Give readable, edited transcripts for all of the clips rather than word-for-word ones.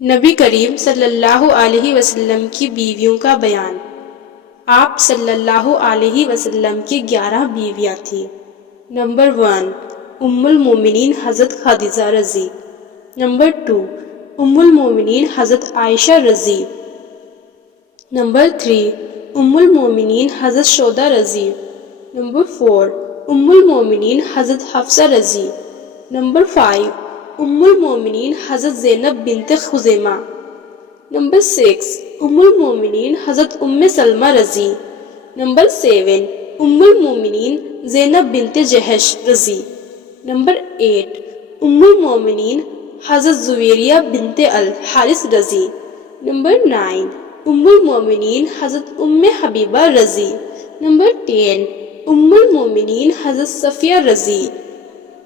نبی کریم صلی اللہ علیہ وسلم کی بیویوں کا بیان۔ آپ صلی اللہ علیہ وسلم کی 11 بیویاں تھیں۔ نمبر 1، ام المومنین حضرت خدیجہ رضی۔ نمبر 2، ام المومنین حضرت عائشہ رضی۔ نمبر 3، ام المومنین حضرت سودا رضی۔ نمبر 4، ام المومنین حضرت حفصہ رضی۔ نمبر 5، ام المومنین حضرت زینب بنت خزیمہ۔ نمبر 6، ام المومنین حضرت ام سلمہ رضی۔ نمبر 7، ام المومنین زینب بنت جہش رضی۔ نمبر 8، ام المومنین حضرت زویریہ بنت الحارث رضی۔ نمبر 9، ام المومنین حضرت ام حبیبہ رضی۔ نمبر 10، ام المومنین حضرت صفیہ رضی۔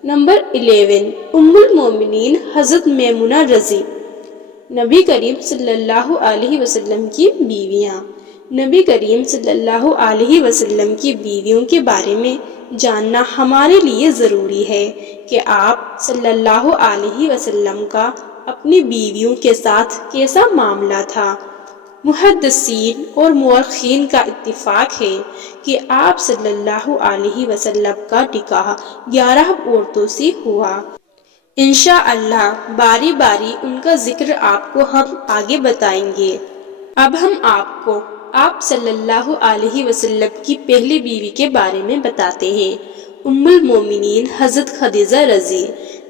نمبر 11، ام المومنین حضرت میمونہ رضی۔ نبی کریم صلی اللہ علیہ وسلم کی بیویاں۔ نبی کریم صلی اللہ علیہ وسلم کی بیویوں کے بارے میں جاننا ہمارے لیے ضروری ہے کہ آپ صلی اللہ علیہ وسلم کا اپنی بیویوں کے ساتھ کیسا معاملہ تھا۔ محدثین اور مورخین کا اتفاق ہے کہ آپ صلی اللہ علیہ وسلم کا نکاح 11 عورتوں سے ہوا۔ انشاءاللہ باری باری ان کا ذکر آپ کو ہم آگے بتائیں گے۔ اب ہم آپ کو آپ صلی اللہ علیہ وسلم کی پہلی بیوی کے بارے میں بتاتے ہیں، ام المومنین حضرت خدیجہ رضی۔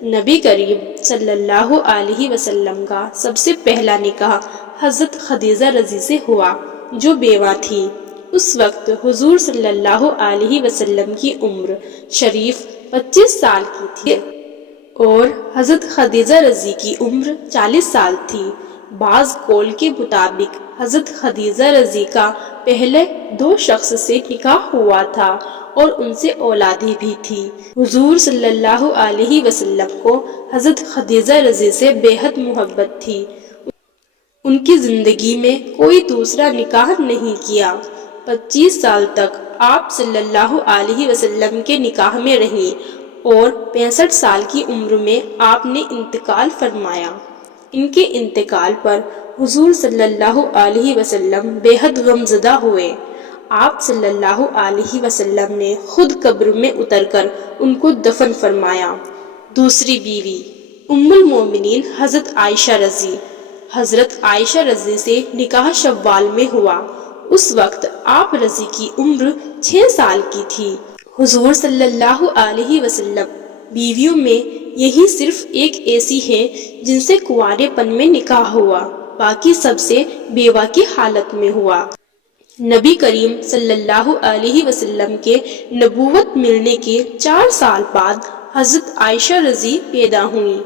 نبی کریم صلی اللہ علیہ وسلم کا سب سے پہلا نکاح حضرت خدیجہ رضی سے ہوا، جو بیوہ تھی۔ اس وقت حضور صلی اللہ علیہ وسلم کی عمر شریف 25 سال کی تھی اور حضرت خدیجہ رضی کی عمر 40 سال تھی۔ بعض قول کے مطابق حضرت خدیجہ رضی کا پہلے 2 شخص سے نکاح ہوا تھا اور ان سے اولادیں بھی تھی۔ حضور صلی اللہ علیہ وسلم کو حضرت خدیجہ رضی سے بے حد محبت تھی۔ ان کی زندگی میں کوئی دوسرا نکاح نہیں کیا۔ 25 سال تک آپ صلی اللہ علیہ وسلم کے نکاح میں رہیں اور 65 سال کی عمر میں آپ نے انتقال فرمایا۔ ان کے انتقال پر حضور صلی اللہ علیہ وسلم بے حد غمزدہ ہوئے۔ آپ صلی اللہ علیہ وسلم نے خود قبر میں اتر کر ان کو دفن فرمایا۔ دوسری بیوی ام المومنین حضرت عائشہ رضی۔ حضرت عائشہ رضی سے نکاح شوال میں ہوا۔ اس وقت آپ رضی کی عمر 6 سال کی تھی۔ حضور صلی اللہ علیہ وسلم بیویوں میں یہی صرف ایک ایسی ہے جن سے کنوارے پن میں نکاح ہوا، باقی سب سے بیوہ کی حالت میں ہوا۔ نبی کریم صلی اللہ علیہ وسلم کے نبوت ملنے کے 4 سال بعد حضرت عائشہ رضی پیدا ہوئیں۔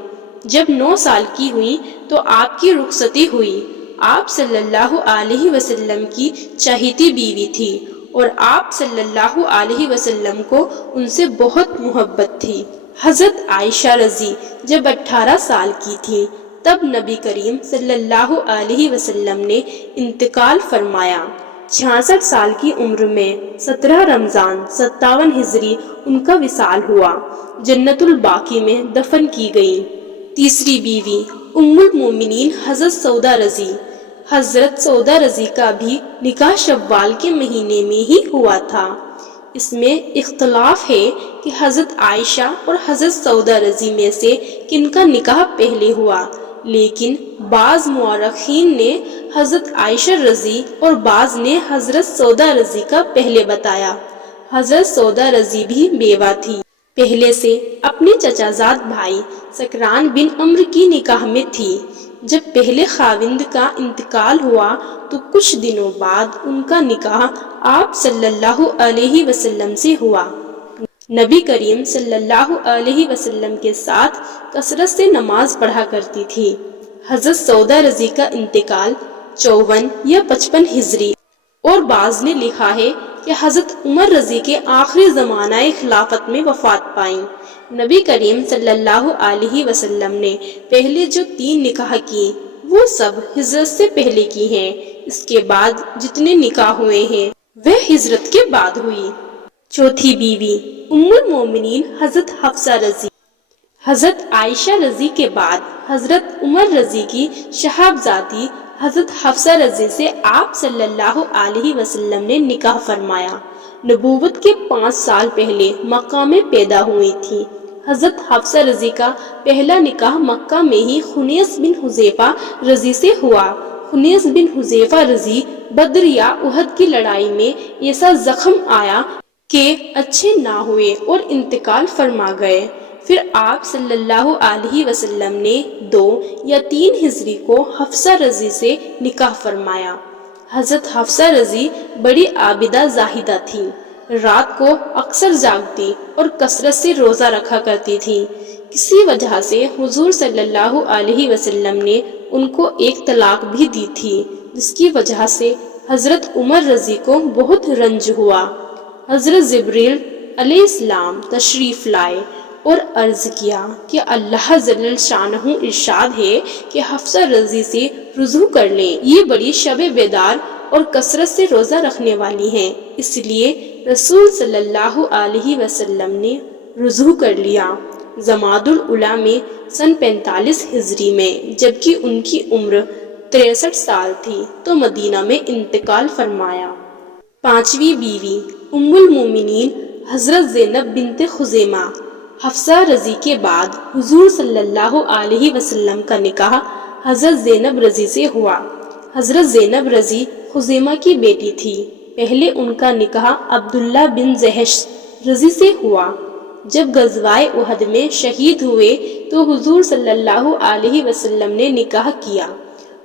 جب 9 سال کی ہوئیں تو آپ کی رخصتی ہوئی۔ آپ صلی اللہ علیہ وسلم کی چہیتی بیوی تھی اور آپ صلی اللہ علیہ وسلم کو ان سے بہت محبت تھی۔ حضرت عائشہ رضی جب 18 سال کی تھی تب نبی کریم صلی اللہ علیہ وسلم نے انتقال فرمایا۔ 66 سال کی عمر میں 17 رمضان 57 ہجری ان کا وصال ہوا۔ جنت الباقی میں دفن کی گئیں۔ تیسری بیوی ام المومنین حضرت سودا رضی۔ حضرت سودا رضی کا بھی نکاح شوال کے مہینے میں ہی ہوا تھا۔ اس میں اختلاف ہے کہ حضرت عائشہ اور حضرت سودا رضی میں سے کن کا نکاح پہلے ہوا، لیکن بعض مورخین نے حضرت عائشہ رضی اور بعض نے حضرت سودا رضی کا پہلے بتایا۔ حضرت سودا رضی بھی بیوہ تھی، پہلے سے اپنے چچا زاد بھائی سکران بن عمرو کی نکاح میں تھی۔ جب پہلے خاوند کا انتقال ہوا تو کچھ دنوں بعد ان کا نکاح آپ صلی اللہ علیہ وسلم سے ہوا۔ نبی کریم صلی اللہ علیہ وسلم کے ساتھ کثرت سے نماز پڑھا کرتی تھی۔ حضرت سودا رضی کا انتقال 54 یا 55 ہجری اور بعض نے لکھا ہے کہ حضرت عمر رضی کے آخری زمانہ خلافت میں وفات پائیں۔ نبی کریم صلی اللہ علیہ وسلم نے پہلے جو 3 نکاح کیے وہ سب ہجرت سے پہلے کی ہیں۔ اس کے بعد جتنے نکاح ہوئے ہیں وہ ہجرت کے بعد ہوئی۔ چوتھی بیوی ام المومنین حضرت حفصہ رضی۔ حضرت عائشہ رضی کے بعد حضرت عمر رضی کی صاحبزادی حضرت حفصہ رضی سے آپ صلی اللہ علیہ وسلم نے نکاح فرمایا۔ نبوت کے 5 سال پہلے مکہ میں پیدا ہوئی تھی۔ حضرت حفصہ رضی کا پہلا نکاح مکہ میں ہی خنیس بن حذیفہ رضی سے ہوا۔ خنیس بن حذیفہ رضی بدر یا احد کی لڑائی میں ایسا زخم آیا کہ اچھے نہ ہوئے اور انتقال فرما گئے۔ پھر آپ صلی اللہ علیہ وسلم نے 2 یا 3 ہجری کو حفصہ رضی سے نکاح فرمایا۔ حضرت حفصہ رضی بڑی عابدہ زاہدہ تھی۔ رات کو اکثر جاگتی اور کثرت سے روزہ رکھا کرتی تھی۔ کسی وجہ سے حضور صلی اللہ علیہ وسلم نے ان کو ایک طلاق بھی دی تھی، جس کی وجہ سے حضرت عمر رضی کو بہت رنج ہوا۔ حضرت جبریل علیہ السلام تشریف لائے اور عرض کیا کہ اللہ جل شانہ ارشاد ہے کہ حفصہ رضی سے رجوع کر لیں، یہ بڑی شب بیدار اور کثرت سے روزہ رکھنے والی ہیں۔ اس لیے رسول صلی اللہ علیہ وسلم نے رجوع کر لیا۔ جمادی الاولیٰ میں سن 45 ہجری میں، جبکہ ان کی عمر 63 سال تھی تو مدینہ میں انتقال فرمایا۔ 5ویں بیوی ام المومنین حضرت زینب بنت خزیمہ۔ حفصہ رضی کے بعد حضور صلی اللہ علیہ وسلم کا نکاح حضرت زینب رضی سے ہوا۔ حضرت زینب رضی خزیمہ کی بیٹی تھی۔ پہلے ان کا نکاح عبداللہ بن جحش رضی سے ہوا۔ جب غزوہ احد میں شہید ہوئے تو حضور صلی اللہ علیہ وسلم نے نکاح کیا۔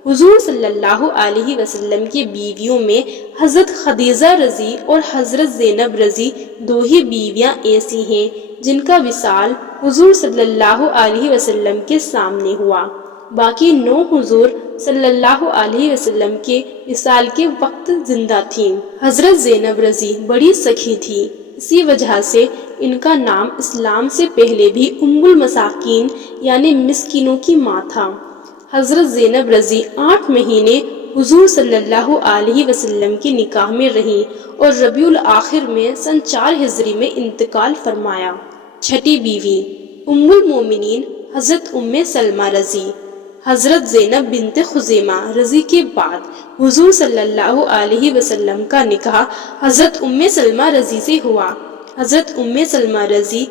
حضور صلی اللہ علیہ وسلم کی بیویوں میں حضرت خدیجہ رضی اور حضرت زینب رضی 2 ہی بیویاں ایسی ہیں جن کا وصال حضور صلی اللہ علیہ وسلم کے سامنے ہوا۔ باقی 9 حضور صلی اللہ علیہ وسلم کے وصال کے وقت زندہ تھیں۔ حضرت زینب رضی بڑی سخی تھی، اسی وجہ سے ان کا نام اسلام سے پہلے بھی ام المساکین یعنی مسکینوں کی ماں تھا۔ حضرت زینب رضی 8 مہینے حضور صلی اللہ علیہ وسلم کی نکاح میں رہیں اور ربیع الاخر میں سن 4 ہجری میں انتقال فرمایا۔ 6ٹی بیوی ام المومنین حضرت ام سلمہ رضی۔ حضرت زینب بنت خزیمہ رضی کے بعد حضور صلی اللہ علیہ وسلم کا نکاح حضرت ام سلمہ رضی سے ہوا۔ حضرت ام سلمہ رضی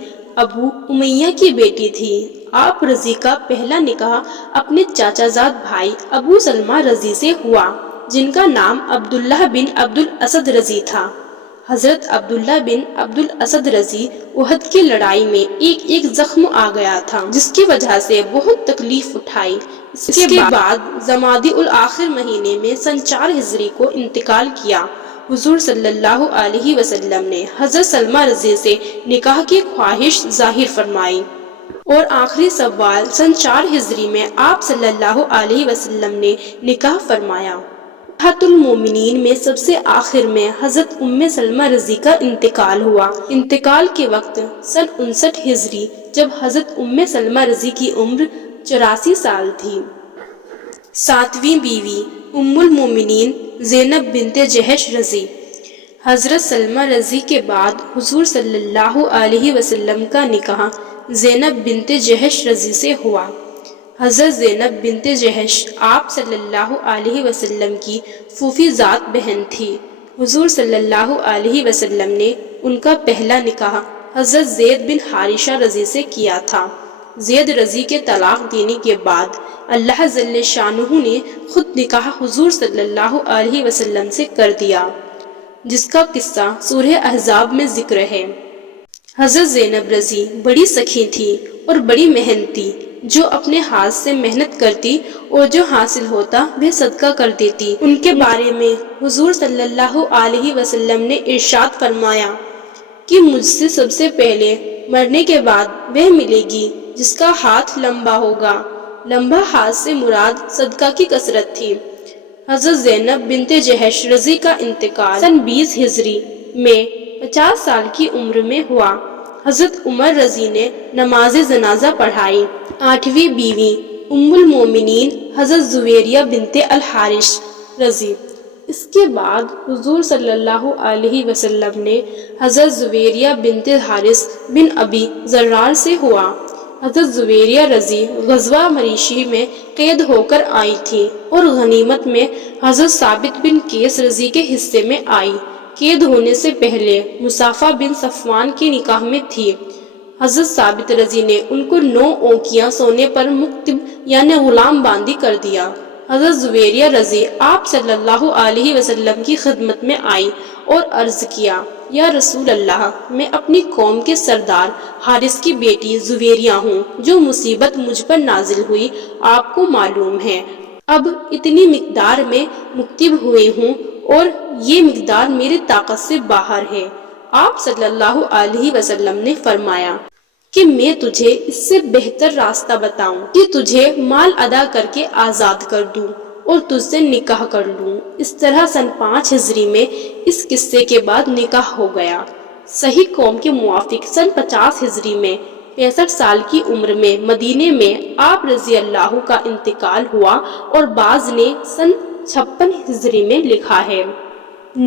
ابو امیہ کی بیٹی تھی۔ آپ رضی کا پہلا نکاح اپنے چاچا زاد بھائی ابو سلمہ رضی سے ہوا، جن کا نام عبداللہ بن عبد الاسد رضی تھا۔ حضرت عبداللہ بن عبد الاسد رضی احد کی لڑائی میں ایک زخم آ گیا تھا، جس کی وجہ سے بہت تکلیف اٹھائی۔ اس کے بعد جمادی الاخر مہینے میں سن 4 ہجری کو انتقال کیا۔ حضور صلی اللہ علیہ وسلم نے حضرت سلمہ رضی سے نکاح کی خواہش ظاہر فرمائی اور آخری شوال سن 4 ہجری میں آپ صلی اللہ علیہ وسلم نے نکاح فرمایا۔ امہات المومنین میں سب سے آخر میں حضرت ام سلمہ رضی کا انتقال ہوا۔ انتقال کے وقت سن 59 ہجری، جب حضرت ام سلمہ رضی کی عمر 84 سال تھی۔ 7ویں بیوی ام المومنین زینب بنت جحش رضی۔ حضرت سلمہ رضی کے بعد حضور صلی اللہ علیہ وسلم کا نکاح زینب بنت جحش رضی سے ہوا۔ حضرت زینب بنت جحش آپ صلی اللہ علیہ وسلم کی پھوپھی ذات بہن تھی۔ حضور صلی اللہ علیہ وسلم نے ان کا پہلا نکاح حضرت زید بن حارثہ رضی سے کیا تھا۔ زید رضی کے طلاق دینے کے بعد اللہ جل شانہ نے خود نکاح حضور صلی اللہ علیہ وسلم سے کر دیا، جس کا قصہ سورہ احزاب میں ذکر ہے۔ حضرت زینب رضی بڑی سخی تھی اور بڑی محنتی، جو اپنے ہاتھ سے محنت کرتی اور جو حاصل ہوتا وہ صدقہ کر دیتی۔ ان کے بارے میں حضور صلی اللہ علیہ وسلم نے ارشاد فرمایا کہ مجھ سے سب سے پہلے مرنے کے بعد وہ ملے گی جس کا ہاتھ لمبا ہوگا۔ لمبا ہاتھ سے مراد صدقہ کی کثرت تھی۔ حضرت زینب بنت جحش رضی کا انتقال سن 20 ہجری میں 50 سال کی عمر میں ہوا۔ حضرت عمر رضی نے نماز جنازہ پڑھائی۔ 8ویں بیوی ام المومنین حضرت زویریہ بنت الحارث رضی۔ اس کے بعد حضور صلی اللہ علیہ وسلم نے حضرت زویریہ بنت حارث بن ابی ذرار سے ہوا۔ حضرت زبیریہ رضی غزوہ مریشی میں قید ہو کر آئی تھی اور غنیمت میں حضرت ثابت بن قیس رضی کے حصے میں آئی۔ قید ہونے سے پہلے مصافہ بن صفوان کے نکاح میں تھی۔ حضرت ثابت رضی نے ان کو 9 اونقیاں سونے پر مکتب یعنی غلام باندھی کر دیا۔ حضرت زبیریہ رضی آپ صلی اللہ علیہ وسلم کی خدمت میں آئی اور عرض کیا، یا رسول اللہ، میں اپنی قوم کے سردار حارث کی بیٹی زبیریہ ہوں۔ جو مصیبت مجھ پر نازل ہوئی آپ کو معلوم ہے۔ اب اتنی مقدار میں مکتب ہوئی ہوں اور یہ مقدار میری طاقت سے باہر ہے۔ آپ صلی اللہ علیہ وسلم نے فرمایا کہ میں تجھے اس سے بہتر راستہ بتاؤں کہ تجھے مال ادا کر کے آزاد کر دوں اور تجھ سے نکاح کر لوں۔ اس طرح سن 5 ہجری میں اس قصے کے بعد نکاح ہو گیا۔ صحیح قوم کے موافق سن 50 ہجری میں 65 سال کی عمر میں مدینے میں آپ رضی اللہ کا انتقال ہوا اور بعض نے سن 56 ہجری میں لکھا ہے۔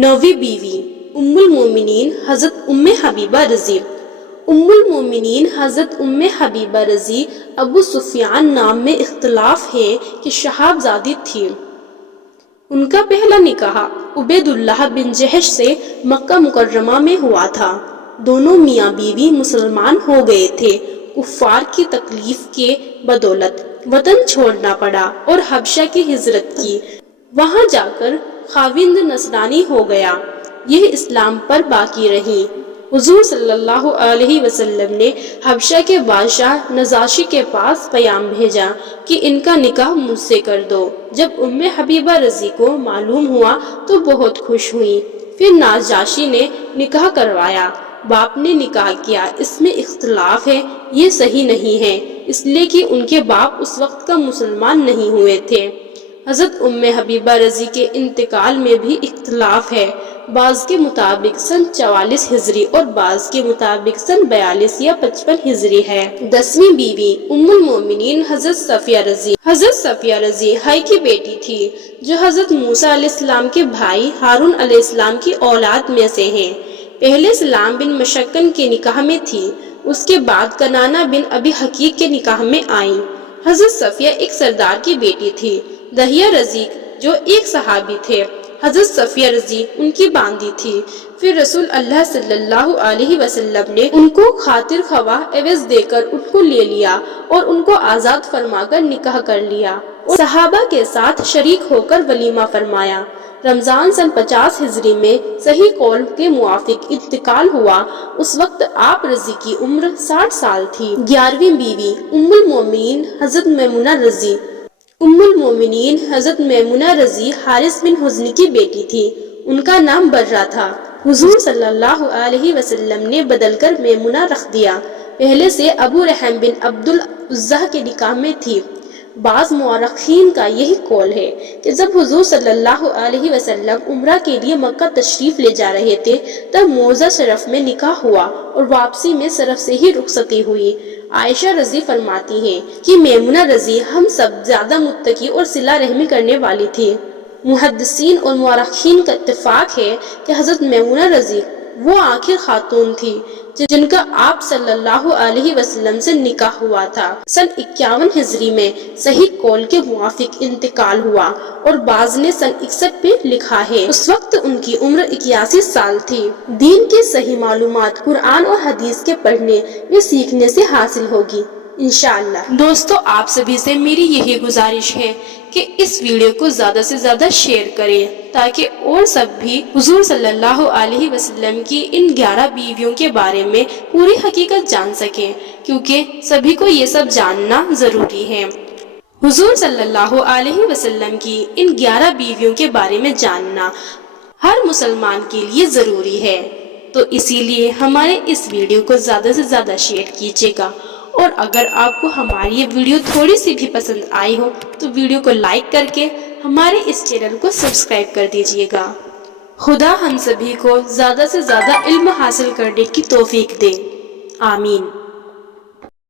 9ویں بیوی ام المومنین حضرت ام حبیبہ رضی۔ ام المومنین حضرت ام حبیبہ رضی ابو سفیان نام میں اختلاف ہے کہ شہاب زادی تھی۔ ان کا پہلا نکاح عبید اللہ بن جحش سے مکہ مکرمہ میں ہوا تھا۔ دونوں میاں بیوی مسلمان ہو گئے تھے۔ کفار کی تکلیف کے بدولت وطن چھوڑنا پڑا اور حبشہ کی ہجرت کی۔ وہاں جا کر خاوند نصرانی ہو گیا۔ یہ اسلام پر باقی رہی۔ حضور صلی اللہ علیہ وسلم نے حبشہ کے بادشاہ نجاشی کے پاس پیام بھیجا کہ ان کا نکاح مجھ سے کر دو۔ جب ام حبیبہ رضی کو معلوم ہوا تو بہت خوش ہوئی۔ پھر نجاشی نے نکاح کروایا۔ باپ نے نکاح کیا، اس میں اختلاف ہے، یہ صحیح نہیں ہے، اس لیے کہ ان کے باپ اس وقت کا مسلمان نہیں ہوئے تھے۔ حضرت ام حبیبہ رضی کے انتقال میں بھی اختلاف ہے۔ بعض کے مطابق سن 44 ہجری اور بعض کے مطابق سن 42 یا 55 ہجری ہے۔ 10ویں بیوی ام المومنین حضرت صفیہ رضی۔ حضرت صفیہ رضی حی کی بیٹی تھی جو حضرت موسیٰ علیہ السلام کے بھائی ہارون علیہ السلام کی اولاد میں سے ہیں۔ پہلے سلام بن مشکن کے نکاح میں تھی، اس کے بعد کنانہ بن ابی حقیق کے نکاح میں آئیں۔ حضرت صفیہ ایک سردار کی بیٹی تھی۔ دہیہ رضی جو ایک صحابی تھے، حضرت صفیہ رضی ان کی باندھی تھی۔ پھر رسول اللہ صلی اللہ علیہ وسلم نے ان کو خاطر خواہ عوض دے کر ان کو لے لیا اور ان کو آزاد فرما کر نکاح کر لیا اور صحابہ کے ساتھ شریک ہو کر ولیمہ فرمایا۔ رمضان سن 50 ہجری میں صحیح قول کے موافق انتقال ہوا۔ اس وقت آپ رضی کی عمر 60 سال تھی۔ 11ویں بیوی ام المومنین حضرت میمونہ رضی۔ ام المومنین حضرت میمونہ رضی حارث بن حزن کی بیٹی تھی۔ ان کا نام برہ تھا۔ حضور صلی اللہ علیہ وسلم نے بدل کر میمونہ رکھ دیا۔ پہلے سے ابو رحم بن عبد العزہ کے نکاح میں تھی۔ بعض مورخین کا یہی قول ہے کہ جب حضور صلی اللہ علیہ وسلم عمرہ کے لیے مکہ تشریف لے جا رہے تھے تب موضع شرف میں نکاح ہوا اور واپسی میں شرف سے ہی رخصتی ہوئی۔ عائشہ رضی فرماتی ہیں کہ میمونہ رضی ہم سب زیادہ متقی اور صلہ رحمی کرنے والی تھی۔ محدثین اور مورخین کا اتفاق ہے کہ حضرت میمونہ رضی وہ آخر خاتون تھی جن کا آپ صلی اللہ علیہ وسلم سے نکاح ہوا تھا۔ سن 51 ہجری میں صحیح قول کے موافق انتقال ہوا اور بعض نے سن 61 پہ لکھا ہے۔ اس وقت ان کی عمر 81 سال تھی۔ دین کی صحیح معلومات قرآن اور حدیث کے پڑھنے و سیکھنے سے حاصل ہوگی انشاءاللہ۔ دوستو، آپ سبھی سے میری یہی گزارش ہے کہ اس ویڈیو کو زیادہ سے زیادہ شیئر کریں تاکہ اور سب بھی حضور صلی اللہ علیہ وسلم کی ان 11 بیویوں کے بارے میں پوری حقیقت جان سکیں، کیونکہ سبھی کو یہ سب جاننا ضروری ہے۔ حضور صلی اللہ علیہ وسلم کی ان 11 بیویوں کے بارے میں جاننا ہر مسلمان کے لیے ضروری ہے، تو اسی لیے ہمارے اس ویڈیو کو زیادہ سے زیادہ شیئر کیجیے گا، اور اگر آپ کو ہماری یہ ویڈیو تھوڑی سی بھی پسند آئی ہو تو ویڈیو کو لائک کر کے ہمارے اس چینل کو سبسکرائب کر دیجیے گا۔ خدا ہم سبھی کو زیادہ سے زیادہ علم حاصل کرنے کی توفیق دے، آمین۔